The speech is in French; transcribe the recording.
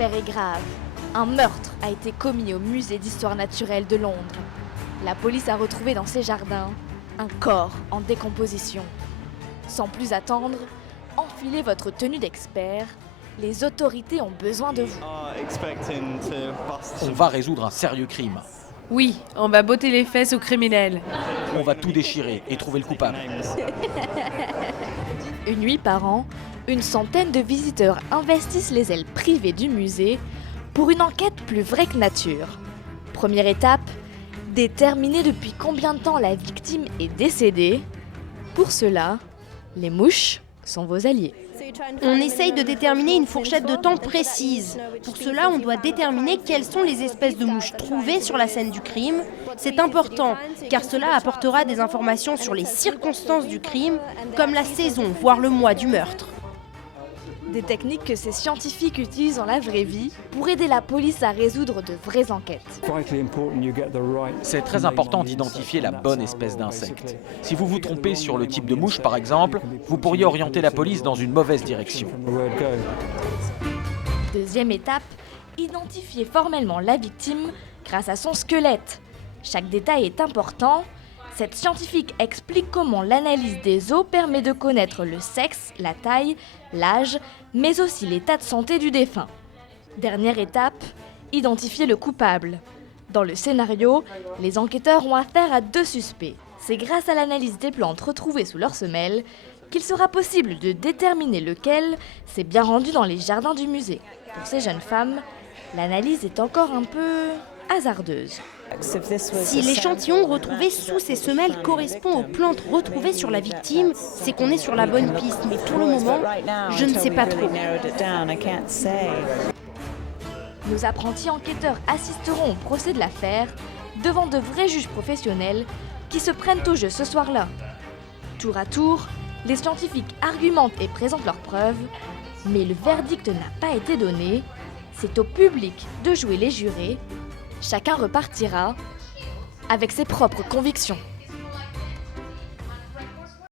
L'affaire est grave. Un meurtre a été commis au musée d'histoire naturelle de Londres. La police a retrouvé dans ses jardins un corps en décomposition. Sans plus attendre, enfilez votre tenue d'expert. Les autorités ont besoin de vous. On va résoudre un sérieux crime. Oui, on va botter les fesses aux criminels. On va tout déchirer et trouver le coupable. Une nuit par an, une centaine de visiteurs investissent les ailes privées du musée pour une enquête plus vraie que nature. Première étape, déterminer depuis combien de temps la victime est décédée. Pour cela, les mouches sont vos alliés. On essaye de déterminer une fourchette de temps précise. Pour cela, on doit déterminer quelles sont les espèces de mouches trouvées sur la scène du crime. C'est important, car cela apportera des informations sur les circonstances du crime, comme la saison, voire le mois du meurtre. Des techniques que ces scientifiques utilisent dans la vraie vie pour aider la police à résoudre de vraies enquêtes. C'est très important d'identifier la bonne espèce d'insecte. Si vous vous trompez sur le type de mouche, par exemple, vous pourriez orienter la police dans une mauvaise direction. Deuxième étape, identifier formellement la victime grâce à son squelette. Chaque détail est important. Cette scientifique explique comment l'analyse des os permet de connaître le sexe, la taille, l'âge, mais aussi l'état de santé du défunt. Dernière étape, identifier le coupable. Dans le scénario, les enquêteurs ont affaire à 2 suspects. C'est grâce à l'analyse des plantes retrouvées sous leurs semelles qu'il sera possible de déterminer lequel s'est bien rendu dans les jardins du musée. Pour ces jeunes femmes, l'analyse est encore un peu hasardeuse. Si l'échantillon retrouvé sous ces semelles correspond aux plantes retrouvées sur la victime, c'est qu'on est sur la bonne piste, mais pour le moment, je ne sais pas trop. Nos apprentis enquêteurs assisteront au procès de l'affaire devant de vrais juges professionnels qui se prennent au jeu ce soir-là. Tour à tour, les scientifiques argumentent et présentent leurs preuves, mais le verdict n'a pas été donné. C'est au public de jouer les jurés. Chacun repartira avec ses propres convictions.